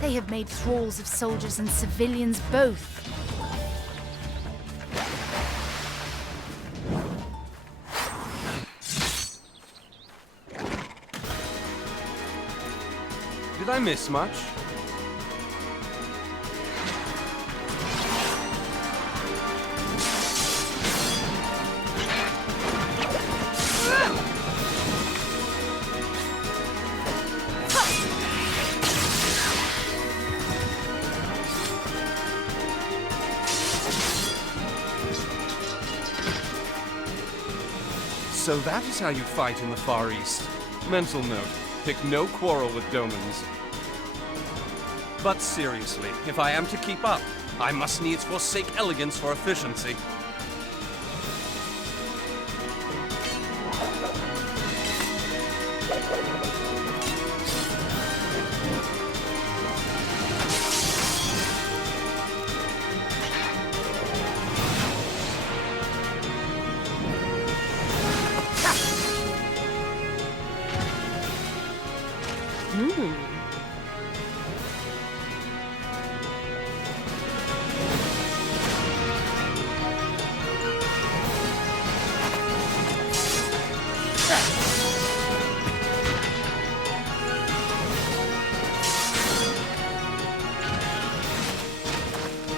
They have made thralls of soldiers and civilians both. Did I miss much? So that is how you fight in the Far East. Mental note, pick no quarrel with Domans. But seriously, if I am to keep up, I must needs forsake elegance for efficiency.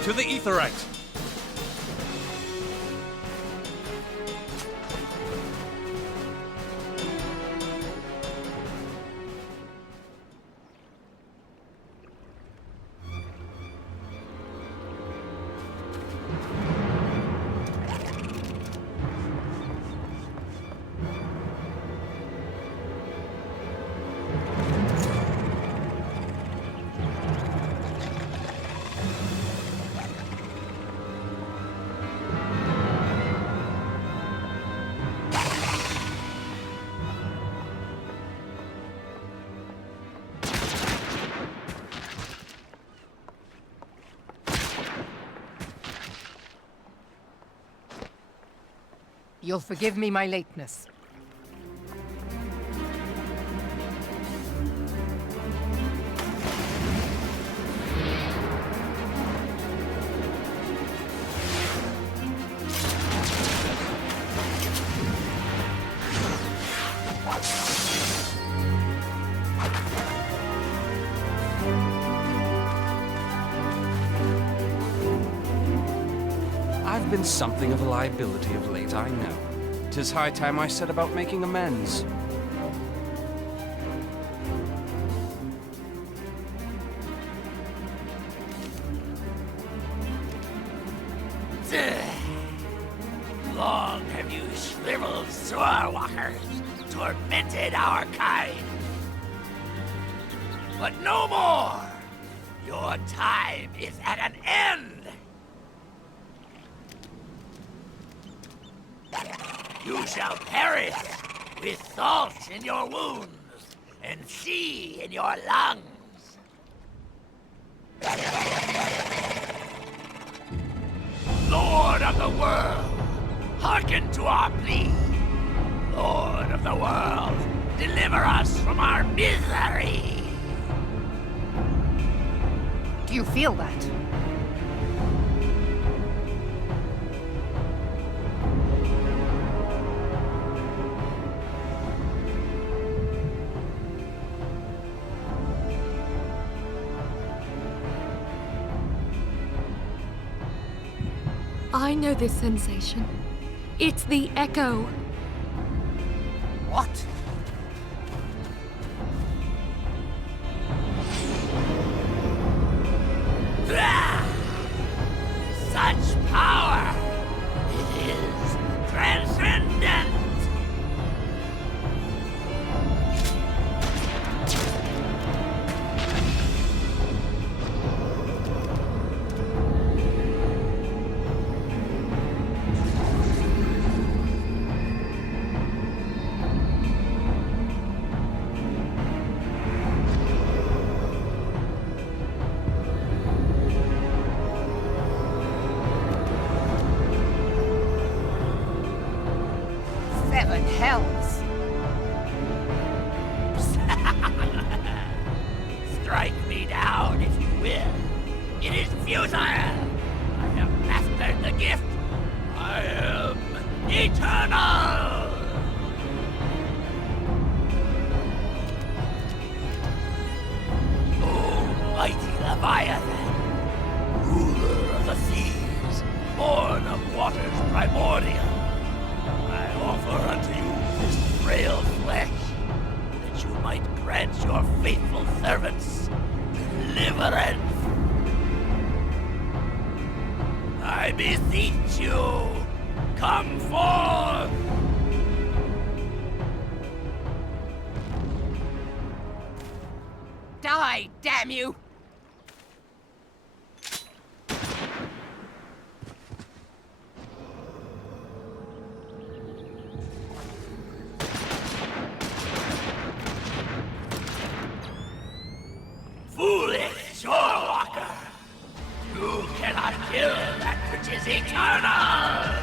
To the Aetheryte! You'll forgive me my lateness. I've been something of a liability of late, I know. 'Tis high time I set about making amends. Long have you shriveled swordwalkers, tormented our kind. But no more! Your time is at an end! You shall perish with salt in your wounds and sea in your lungs. Lord of the world, hearken to our plea. Lord of the world, deliver us from our misery. Do you feel that? I know this sensation. It's the echo. What? Such power! It is transcendent! futile! I have mastered the gift! I am eternal! O mighty Leviathan, ruler of the seas, born of waters primordial, I offer unto you this frail flesh, that you might grant your faithful servants deliverance. I beseech you, come forth! Die, damn you! Foolish shorewalker! You cannot kill that which is eternal!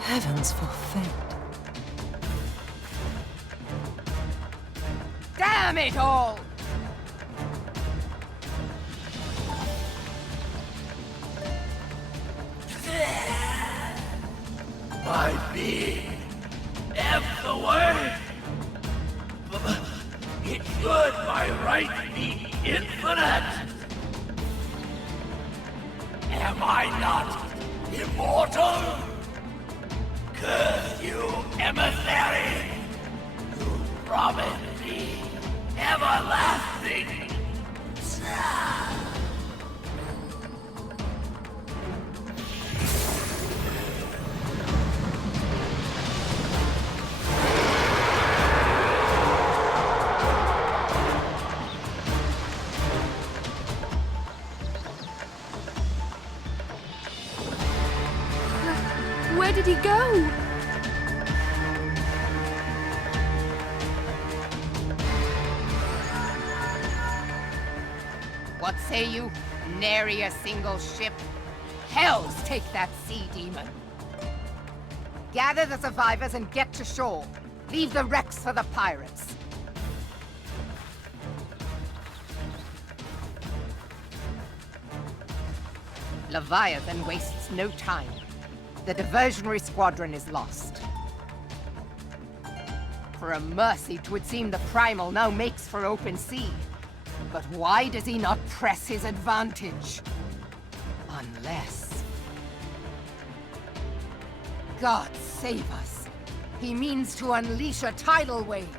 Heavens forfend. Damn it all! My being ebb the way. It should by right be infinite. Am I not immortal? Curse you, emissary! You promised me everlasting. Where did he go? What say you? Nary a single ship? Hells take that sea demon! Gather the survivors and get to shore. Leave the wrecks for the pirates. Leviathan wastes no time. The diversionary squadron is lost. For a mercy, 'twould seem the Primal now makes for open sea. But why does he not press his advantage? Unless... God save us. He means to unleash a tidal wave.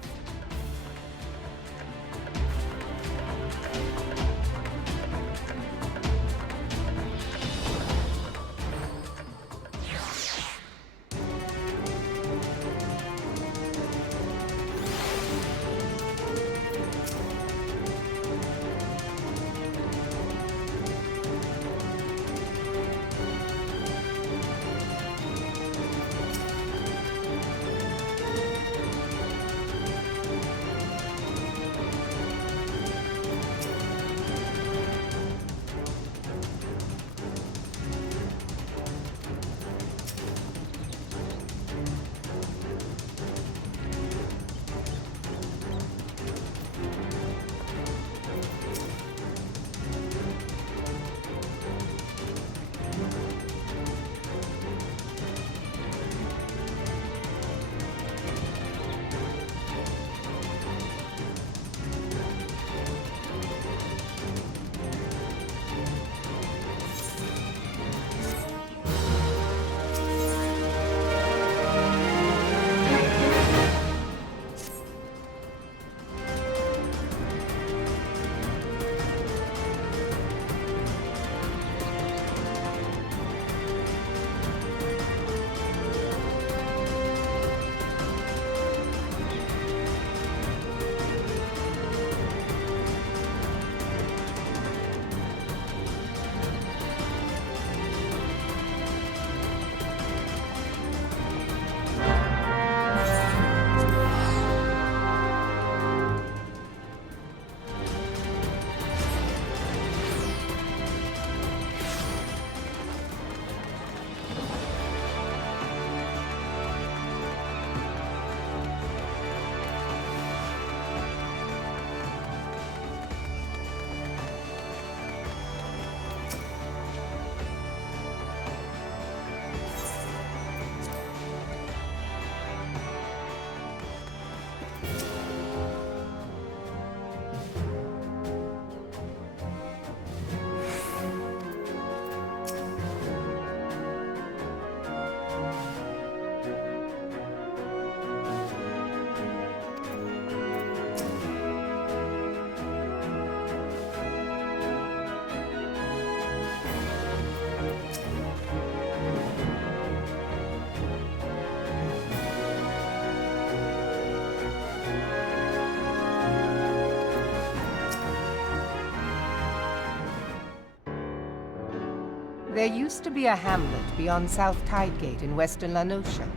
There used to be a hamlet beyond South Tidegate in western Lanosha.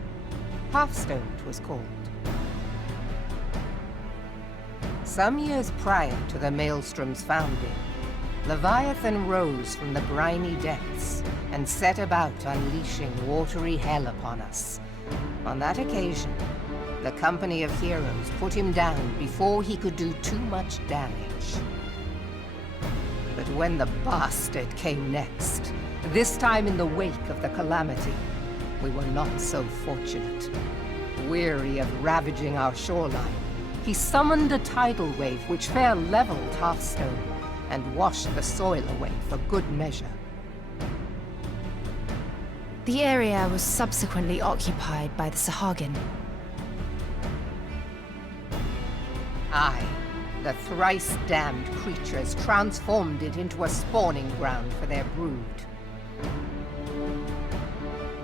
Hearthstone, it was called. Some years prior to the Maelstrom's founding, Leviathan rose from the briny depths and set about unleashing watery hell upon us. On that occasion, the Company of Heroes put him down before he could do too much damage. But when the bastard came next, this time in the wake of the calamity, we were not so fortunate. Weary of ravaging our shoreline, he summoned a tidal wave which fair leveled Hearthstone and washed the soil away for good measure. The area was subsequently occupied by the Sahagin. Aye, the thrice-damned creatures transformed it into a spawning ground for their brood.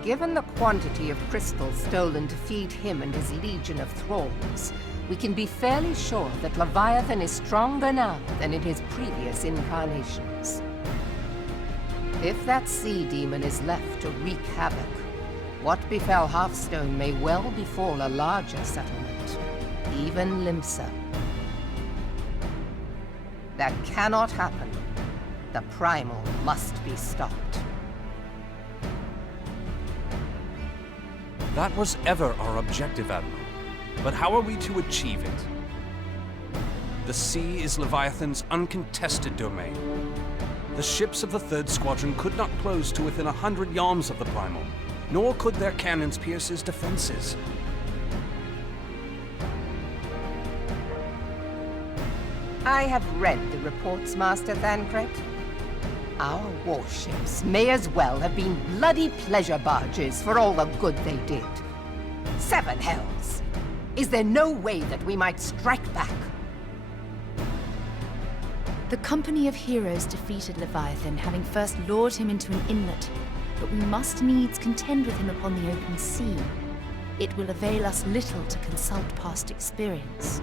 Given the quantity of crystals stolen to feed him and his legion of thralls, we can be fairly sure that Leviathan is stronger now than in his previous incarnations. If that sea demon is left to wreak havoc, what befell Hearthstone may well befall a larger settlement, even Limsa. That cannot happen. The Primal must be stopped. That was ever our objective, Admiral. But how are we to achieve it? The sea is Leviathan's uncontested domain. The ships of the 3rd Squadron could not close to within 100 yards of the Primal, nor could their cannons pierce his defenses. I have read the reports, Master Thancred. Our warships may as well have been bloody pleasure barges for all the good they did. 7 hells! Is there no way that we might strike back? The Company of Heroes defeated Leviathan, having first lured him into an inlet, but we must needs contend with him upon the open sea. It will avail us little to consult past experience.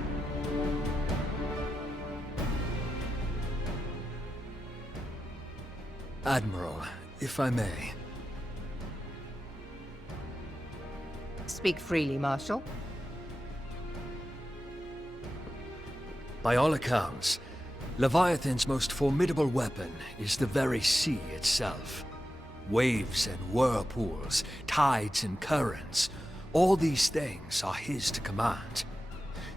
Admiral, if I may. Speak freely, Marshal. By all accounts, Leviathan's most formidable weapon is the very sea itself. Waves and whirlpools, tides and currents, all these things are his to command.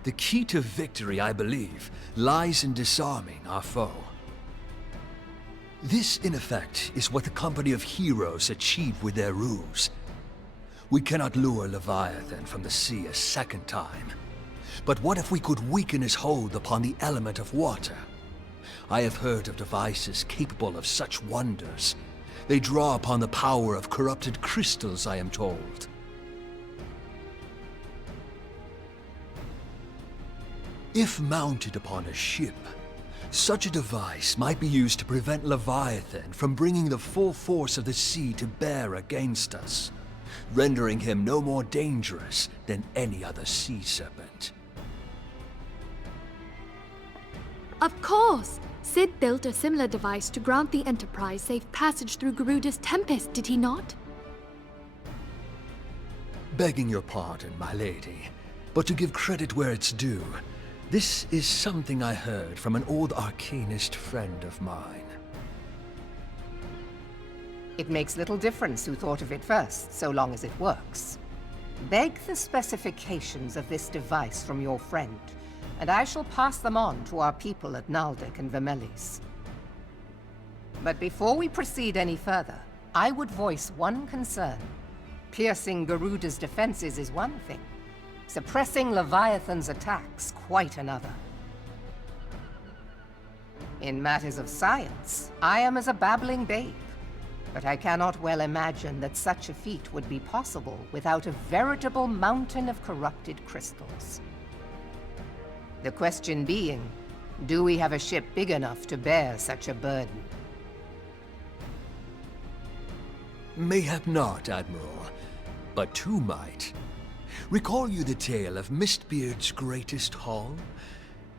The key to victory, I believe, lies in disarming our foe. This, in effect, is what the Company of Heroes achieved with their ruse. We cannot lure Leviathan from the sea a second time. But what if we could weaken his hold upon the element of water? I have heard of devices capable of such wonders. They draw upon the power of corrupted crystals, I am told. If mounted upon a ship, such a device might be used to prevent Leviathan from bringing the full force of the sea to bear against us, rendering him no more dangerous than any other sea serpent. Of course! Sid built a similar device to grant the Enterprise safe passage through Garuda's Tempest, did he not? Begging your pardon, my lady, but to give credit where it's due, this is something I heard from an old arcanist friend of mine. It makes little difference who thought of it first, so long as it works. Beg the specifications of this device from your friend, and I shall pass them on to our people at Naldic and Vermelis. But before we proceed any further, I would voice one concern. Piercing Garuda's defenses is one thing. Suppressing Leviathan's attacks, quite another. In matters of science, I am as a babbling babe, but I cannot well imagine that such a feat would be possible without a veritable mountain of corrupted crystals. The question being, do we have a ship big enough to bear such a burden? Mayhap not, Admiral, but two might. Recall you the tale of Mistbeard's greatest haul?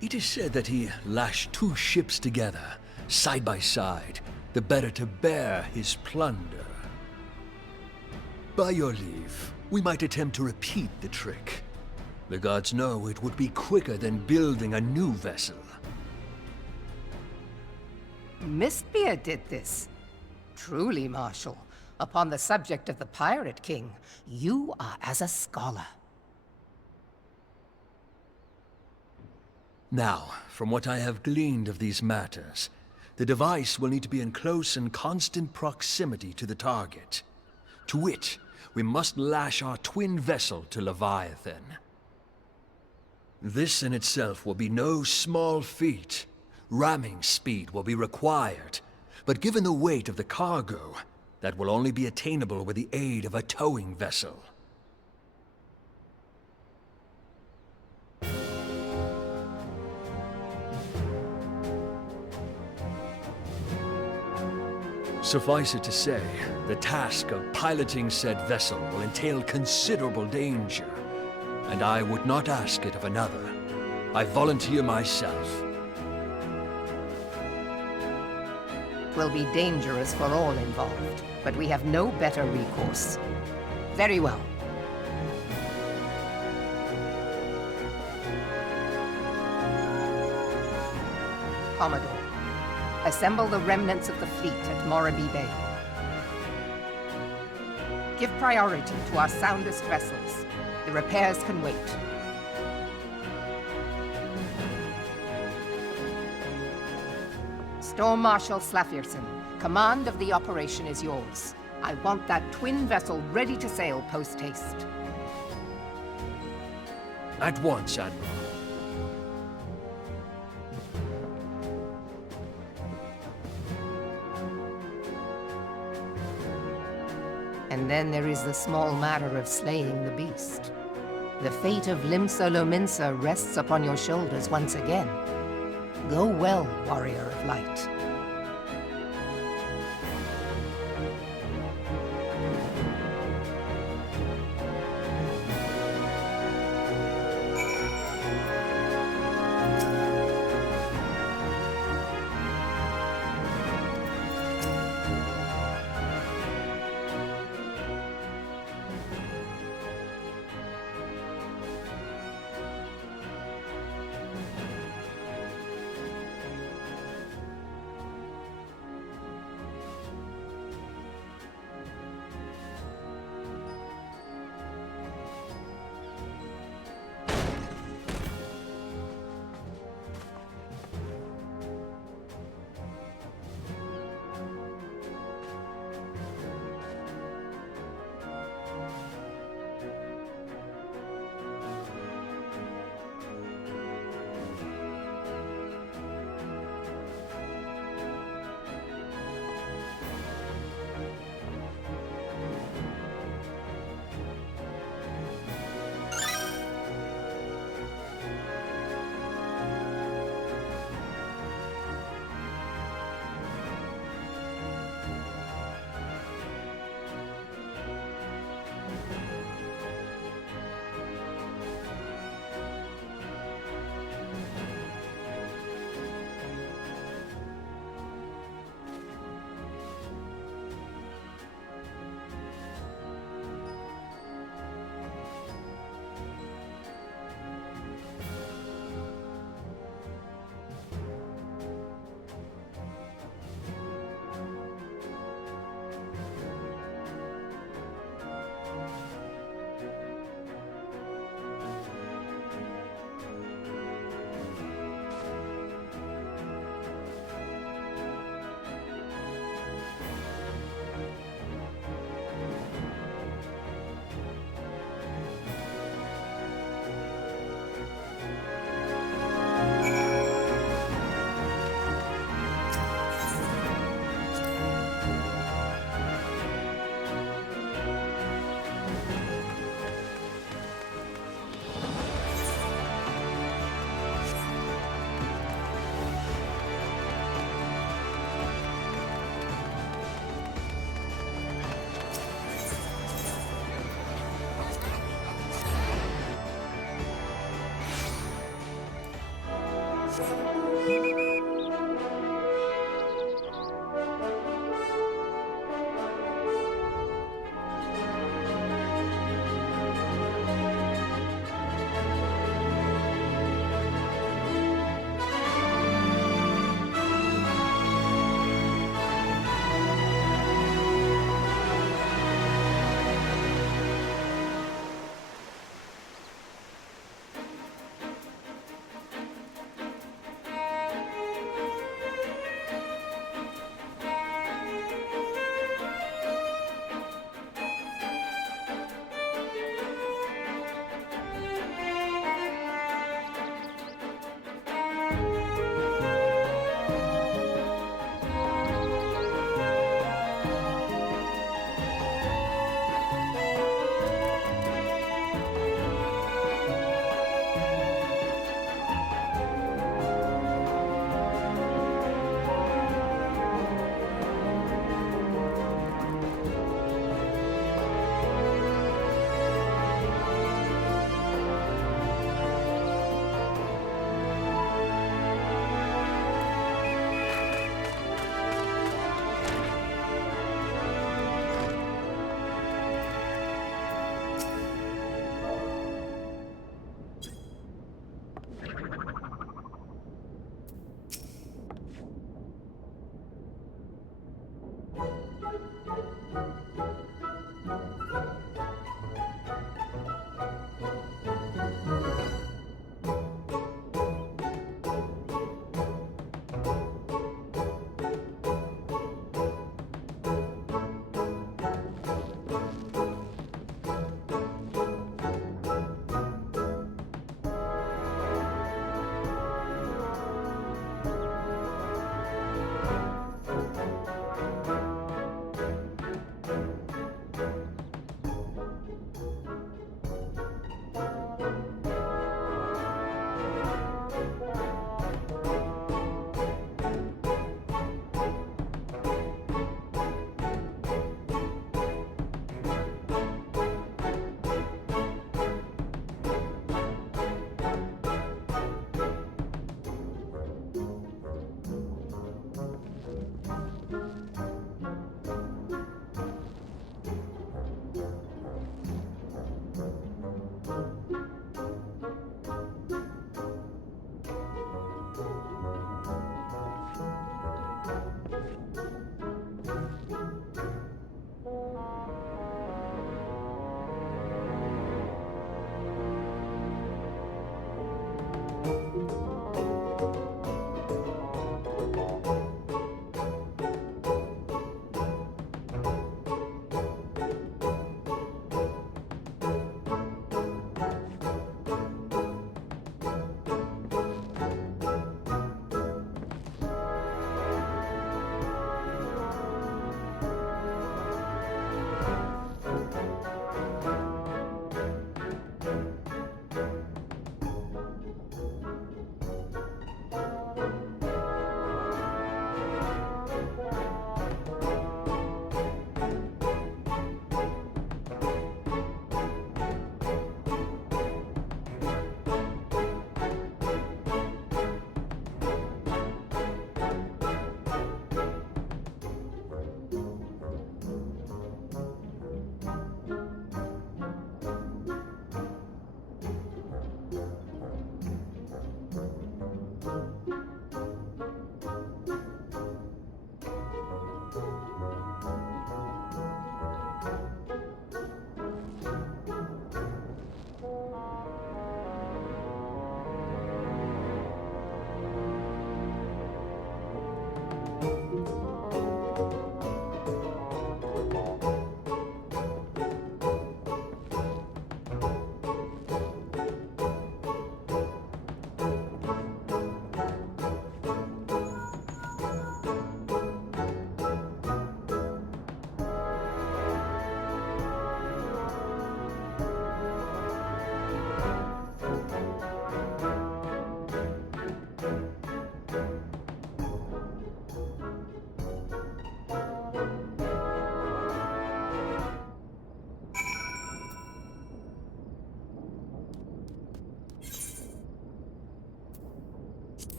It is said that he lashed 2 ships together, side by side, the better to bear his plunder. By your leave, we might attempt to repeat the trick. The gods know it would be quicker than building a new vessel. Mistbeard did this. Truly, Marshal, upon the subject of the Pirate King, you are as a scholar. Now, from what I have gleaned of these matters, the device will need to be in close and constant proximity to the target. To wit, we must lash our twin vessel to Leviathan. This in itself will be no small feat. Ramming speed will be required, but given the weight of the cargo, that will only be attainable with the aid of a towing vessel. Suffice it to say, the task of piloting said vessel will entail considerable danger, and I would not ask it of another. I volunteer myself. Will be dangerous for all involved, but we have no better recourse. Very well. Commodore, assemble the remnants of the fleet at Morabee Bay. Give priority to our soundest vessels. The repairs can wait. Storm Marshal Slafierson, command of the operation is yours. I want that twin vessel ready to sail post-haste. At once, Admiral. And then there is the small matter of slaying the beast. The fate of Limsa Lominsa rests upon your shoulders once again. Go well, warrior of light.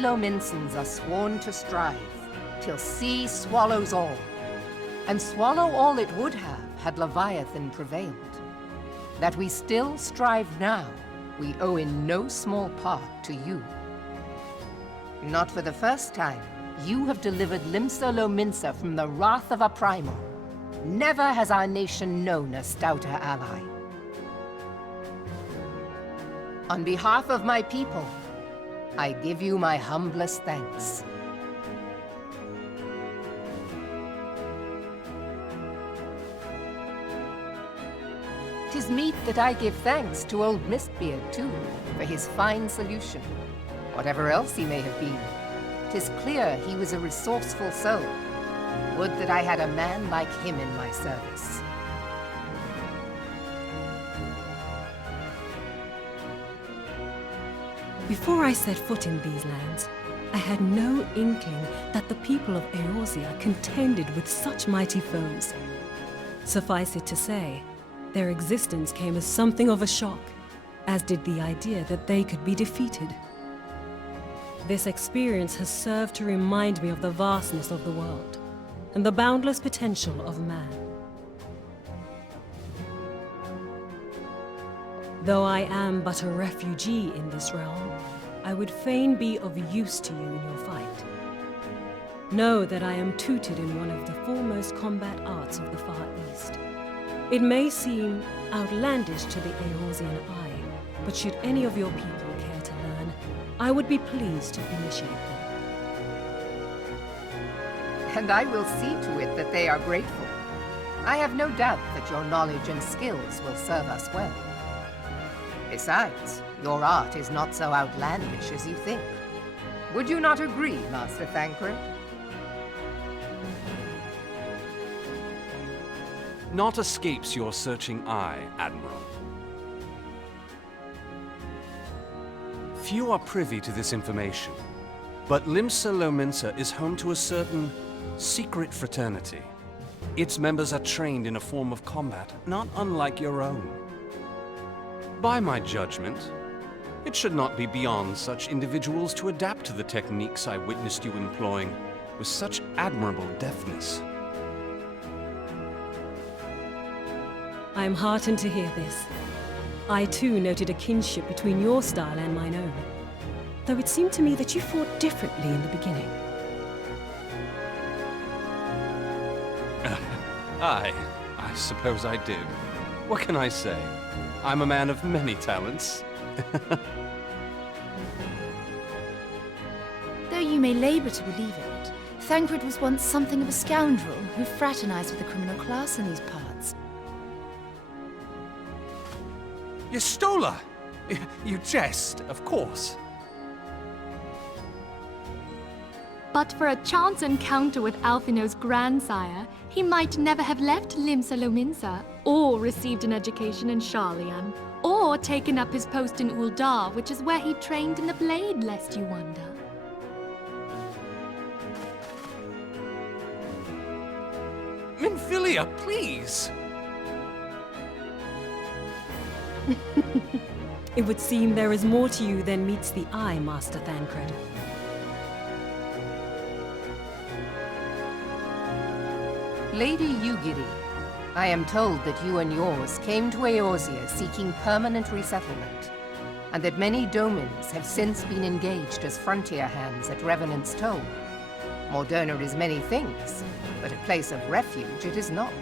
Lominsons are sworn to strive, till sea swallows all. And swallow all it would have had Leviathan prevailed. That we still strive now, we owe in no small part to you. Not for the first time, you have delivered Limsa Lominsa from the wrath of a primal. Never has our nation known a stouter ally. On behalf of my people, I give you my humblest thanks. 'Tis meet that I give thanks to old Mistbeard, too, for his fine solution. Whatever else he may have been, 'tis clear he was a resourceful soul. Would that I had a man like him in my service. Before I set foot in these lands, I had no inkling that the people of Eorzea contended with such mighty foes. Suffice it to say, their existence came as something of a shock, as did the idea that they could be defeated. This experience has served to remind me of the vastness of the world, and the boundless potential of man. Though I am but a refugee in this realm, I would fain be of use to you in your fight. Know that I am tutored in one of the foremost combat arts of the Far East. It may seem outlandish to the Eorzean eye, but should any of your people care to learn, I would be pleased to initiate them. And I will see to it that they are grateful. I have no doubt that your knowledge and skills will serve us well. Besides, your art is not so outlandish as you think. Would you not agree, Master Thancred? Naught escapes your searching eye, Admiral. Few are privy to this information, but Limsa Lominsa is home to a certain secret fraternity. Its members are trained in a form of combat not unlike your own. By my judgment, it should not be beyond such individuals to adapt to the techniques I witnessed you employing with such admirable deftness. I am heartened to hear this. I too noted a kinship between your style and mine own, though it seemed to me that you fought differently in the beginning. I suppose I did. What can I say? I'm a man of many talents. Though you may labor to believe it, Thancred was once something of a scoundrel who fraternized with the criminal class in these parts. Yestola! You jest, of course. But for a chance encounter with Alphino's grandsire, he might never have left Limsa Lominsa, or received an education in Sharlayan, or taken up his post in Uldar, which is where he trained in the blade, lest you wonder. Minfilia, please! It would seem there is more to you than meets the eye, Master Thancred. Lady Yugiri, I am told that you and yours came to Eorzea seeking permanent resettlement, and that many domins have since been engaged as frontier hands at Revenant's Toll. Morderna is many things, but a place of refuge it is not.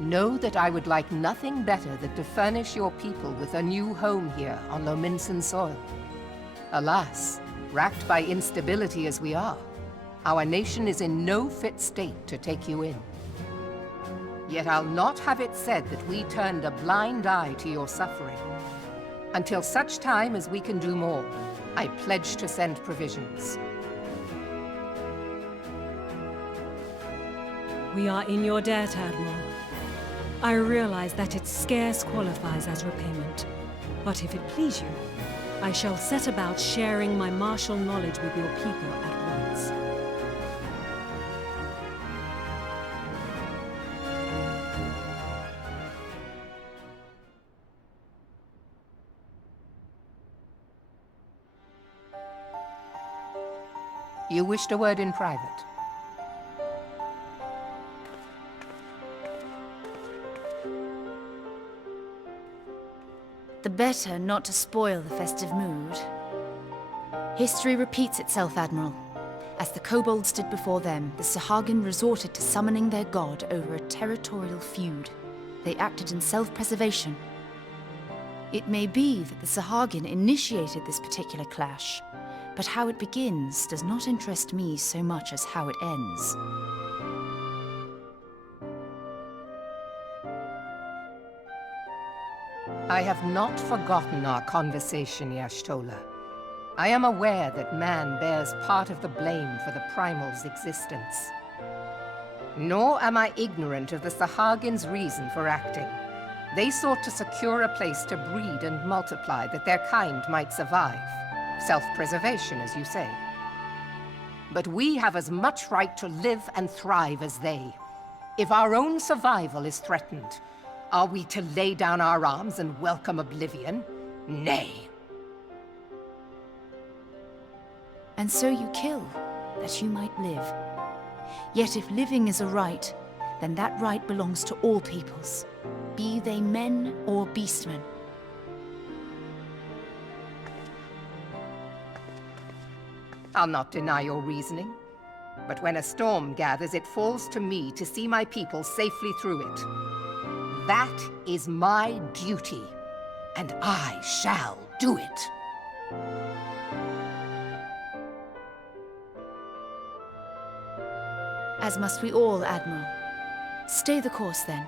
Know that I would like nothing better than to furnish your people with a new home here on Lominsan soil. Alas, racked by instability as we are, our nation is in no fit state to take you in. Yet I'll not have it said that we turned a blind eye to your suffering. Until such time as we can do more, I pledge to send provisions. We are in your debt, Admiral. I realize that it scarce qualifies as repayment, but if it please you, I shall set about sharing my martial knowledge with your people at once. You wished a word in private. The better not to spoil the festive mood. History repeats itself, Admiral. As the kobolds did before them, the Sahagin resorted to summoning their god over a territorial feud. They acted in self-preservation. It may be that the Sahagin initiated this particular clash, but how it begins does not interest me so much as how it ends. I have not forgotten our conversation, Y'ashtola. I am aware that man bears part of the blame for the Primal's existence. Nor am I ignorant of the Sahagin's reason for acting. They sought to secure a place to breed and multiply that their kind might survive. Self-preservation, as you say. But we have as much right to live and thrive as they. If our own survival is threatened, are we to lay down our arms and welcome oblivion? Nay. And so you kill, that you might live. Yet if living is a right, then that right belongs to all peoples, be they men or beastmen. I'll not deny your reasoning. But when a storm gathers, it falls to me to see my people safely through it. That is my duty, and I shall do it. As must we all, Admiral. Stay the course, then.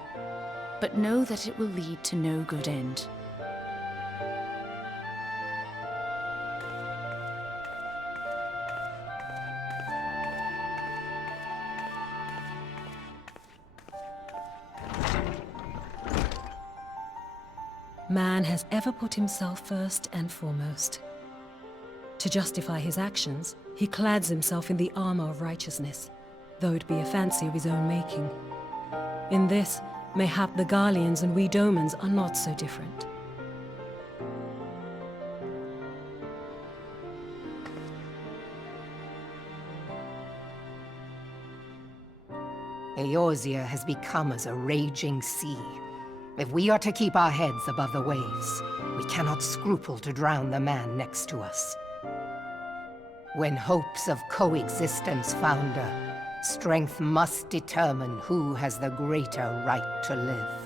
But know that it will lead to no good end. Man has ever put himself first and foremost. To justify his actions, he clads himself in the armor of righteousness, though it be a fancy of his own making. In this, mayhap the Garleans and we Domans are not so different. Eorzea has become as a raging sea. If we are to keep our heads above the waves, we cannot scruple to drown the man next to us. When hopes of coexistence founder, strength must determine who has the greater right to live.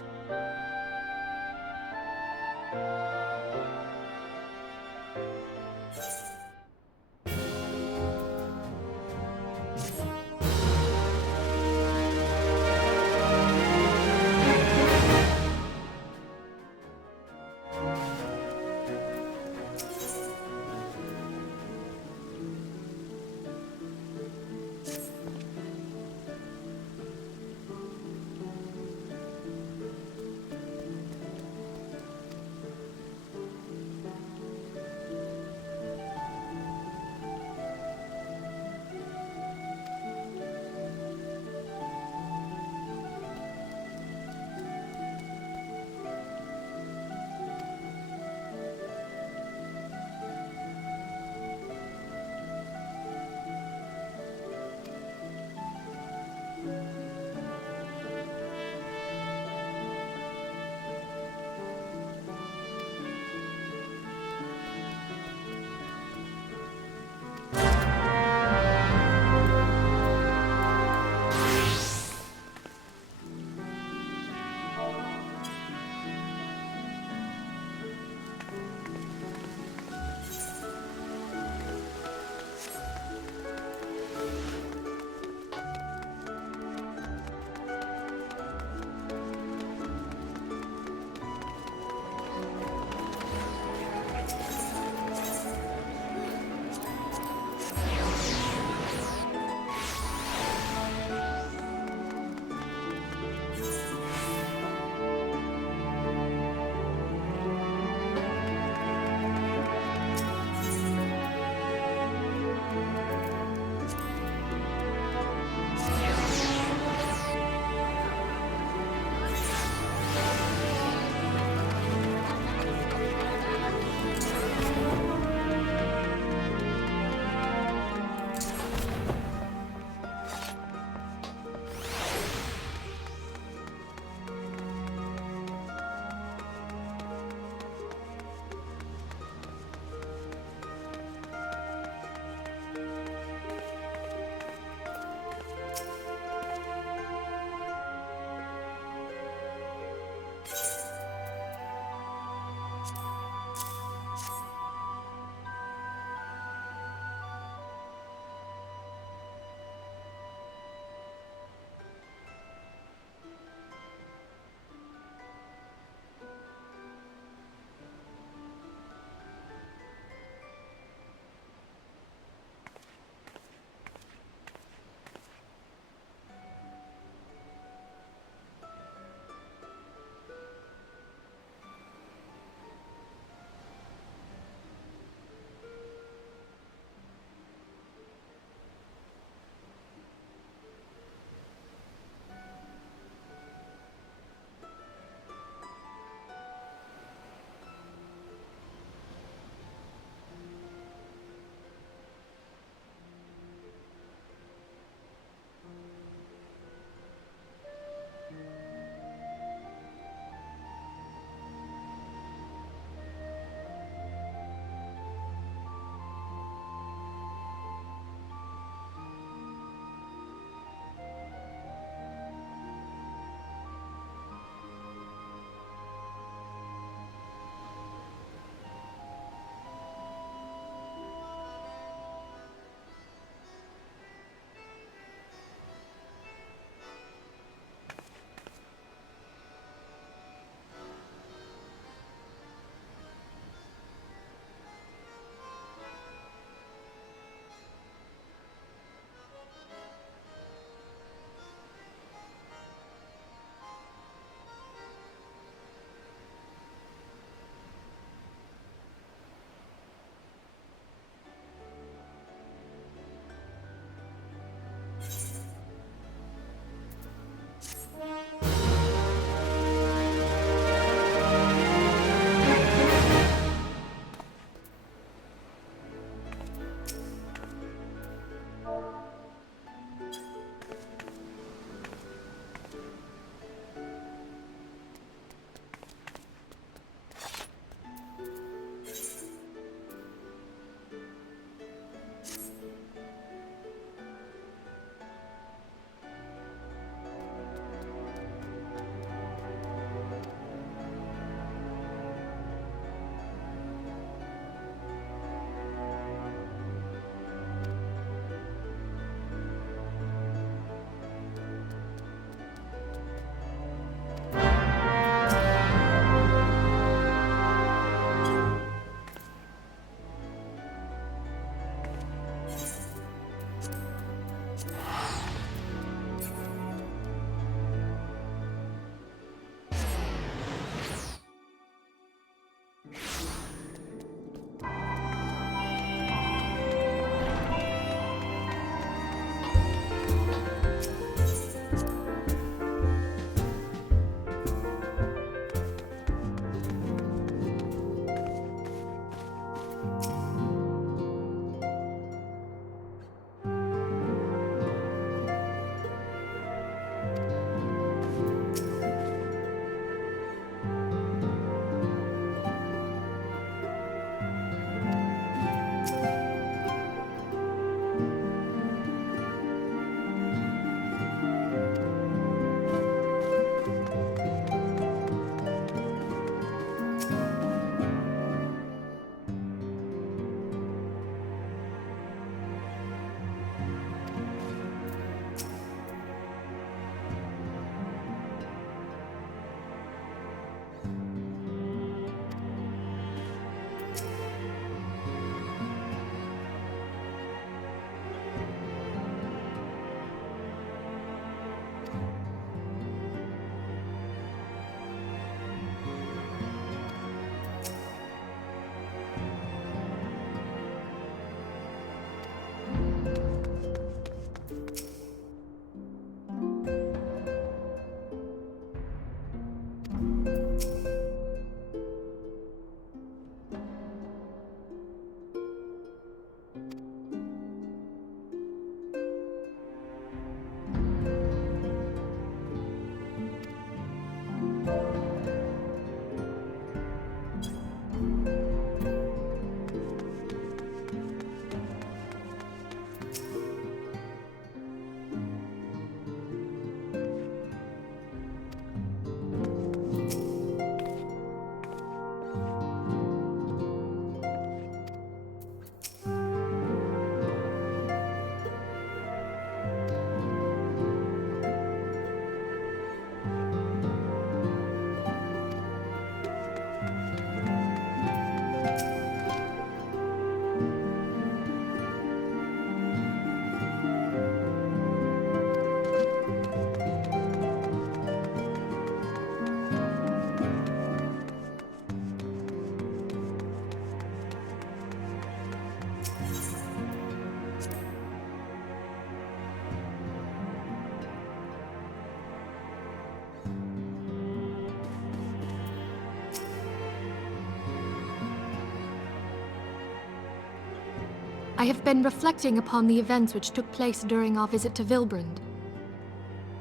I have been reflecting upon the events which took place during our visit to Vilbrand.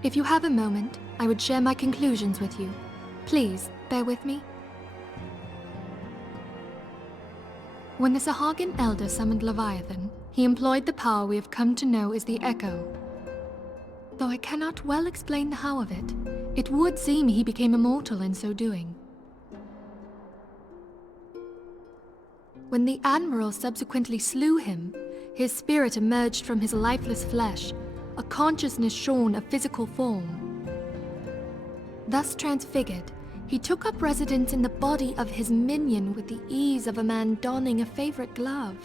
If you have a moment, I would share my conclusions with you. Please, bear with me. When the Sahagin Elder summoned Leviathan, he employed the power we have come to know as the Echo. Though I cannot well explain the how of it, it would seem he became immortal in so doing. When the Admiral subsequently slew him, his spirit emerged from his lifeless flesh, a consciousness shorn of physical form. Thus transfigured, he took up residence in the body of his minion with the ease of a man donning a favorite glove.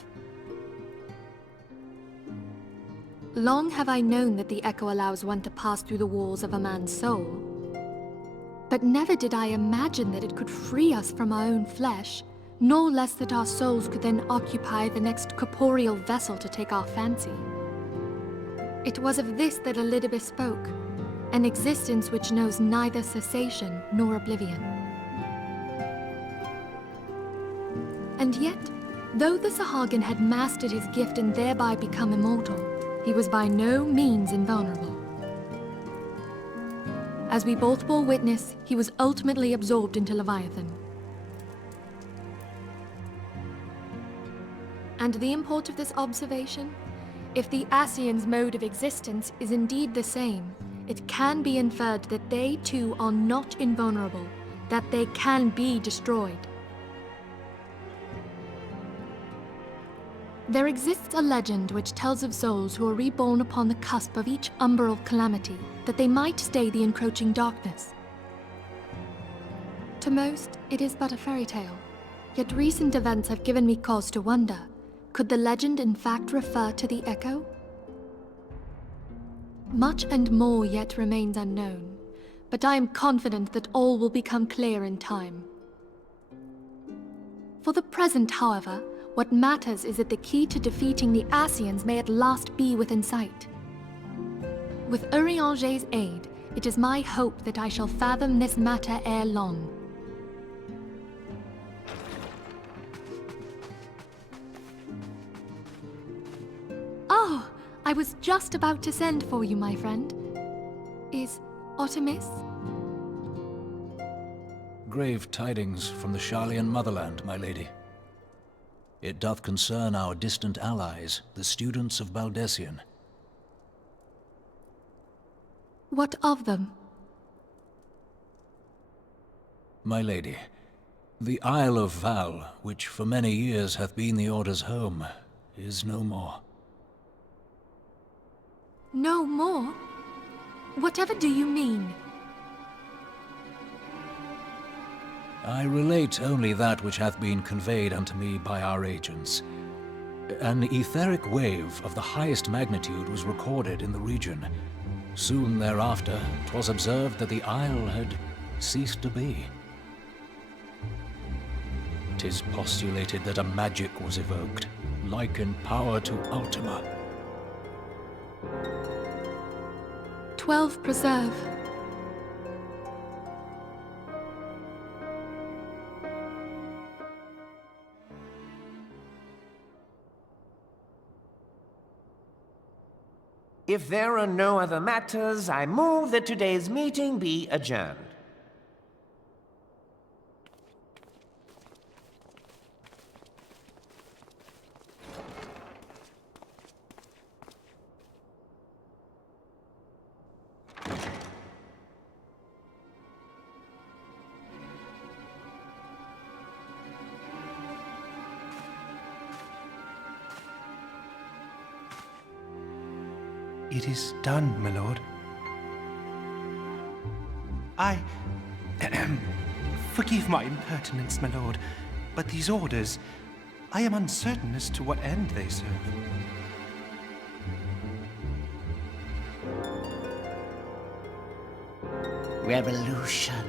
Long have I known that the Echo allows one to pass through the walls of a man's soul. But never did I imagine that it could free us from our own flesh, nor less that our souls could then occupy the next corporeal vessel to take our fancy. It was of this that Elidibus spoke, an existence which knows neither cessation nor oblivion. And yet, though the Sahagin had mastered his gift and thereby become immortal, he was by no means invulnerable. As we both bore witness, he was ultimately absorbed into Leviathan. And the import of this observation? If the Ascians' mode of existence is indeed the same, it can be inferred that they too are not invulnerable, that they can be destroyed. There exists a legend which tells of souls who are reborn upon the cusp of each umbral calamity, that they might stay the encroaching darkness. To most, it is but a fairy tale, yet recent events have given me cause to wonder. Could the legend in fact refer to the Echo? Much and more yet remains unknown, but I am confident that all will become clear in time. For the present, however, what matters is that the key to defeating the Ascians may at last be within sight. With Urianger's aid, it is my hope that I shall fathom this matter ere long. Oh, I was just about to send for you, my friend. Is Artemis? Grave tidings from the Sharlayan motherland, my lady. It doth concern our distant allies, the students of Baldessian. What of them? My lady, the Isle of Val, which for many years hath been the Order's home, is no more. No more? Whatever do you mean? I relate only that which hath been conveyed unto me by our agents. An etheric wave of the highest magnitude was recorded in the region. Soon thereafter, 'twas observed that the isle had ceased to be. 'Tis postulated that a magic was evoked, like in power to Ultima. 12 preserve. If there are no other matters, I move that today's meeting be adjourned. It is done, my lord. Forgive my impertinence, my lord, but these orders, I am uncertain as to what end they serve. Revolution.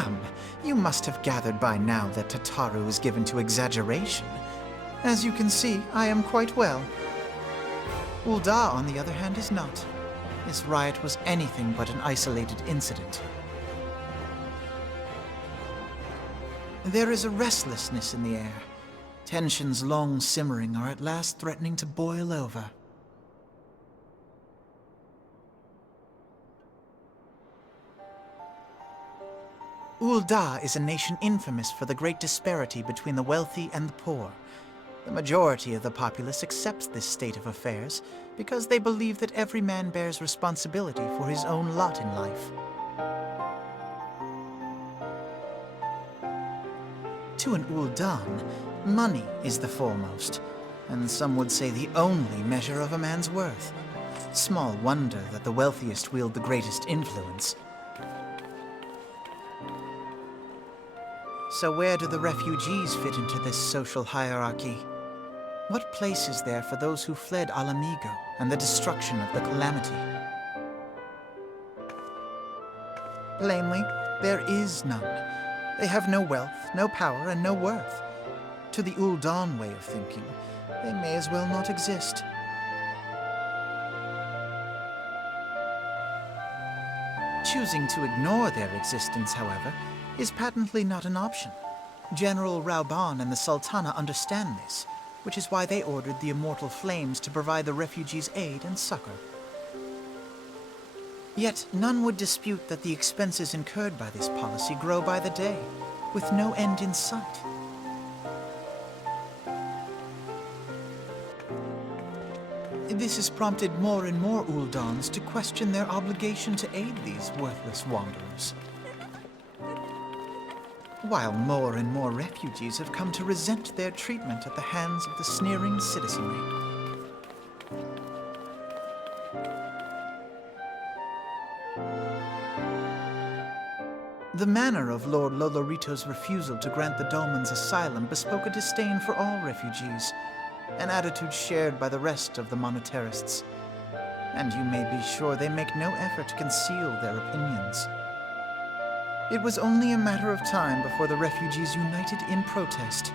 Come, you must have gathered by now that Tataru is given to exaggeration. As you can see, I am quite well. Ul'dah, on the other hand, is not. This riot was anything but an isolated incident. There is a restlessness in the air. Tensions long simmering are at last threatening to boil over. Ul'dah is a nation infamous for the great disparity between the wealthy and the poor. The majority of the populace accepts this state of affairs because they believe that every man bears responsibility for his own lot in life. To an Ul'dan, money is the foremost, and some would say the only measure of a man's worth. Small wonder that the wealthiest wield the greatest influence. So where do the refugees fit into this social hierarchy? What place is there for those who fled Alamigo and the destruction of the Calamity? Plainly, there is none. They have no wealth, no power, and no worth. To the Ul'dan way of thinking, they may as well not exist. Choosing to ignore their existence, however, is patently not an option. General Rauban and the Sultana understand this, which is why they ordered the Immortal Flames to provide the refugees aid and succor. Yet none would dispute that the expenses incurred by this policy grow by the day, with no end in sight. This has prompted more and more Ul'dans to question their obligation to aid these worthless wanderers. While more and more refugees have come to resent their treatment at the hands of the sneering citizenry. The manner of Lord Lolorito's refusal to grant the Dolmens asylum bespoke a disdain for all refugees, an attitude shared by the rest of the monetarists. And you may be sure they make no effort to conceal their opinions. It was only a matter of time before the refugees united in protest.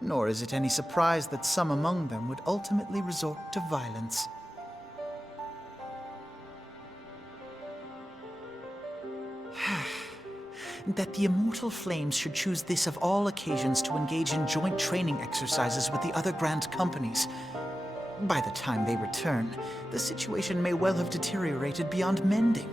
Nor is it any surprise that some among them would ultimately resort to violence. That the Immortal Flames should choose this of all occasions to engage in joint training exercises with the other Grand Companies. By the time they return, the situation may well have deteriorated beyond mending.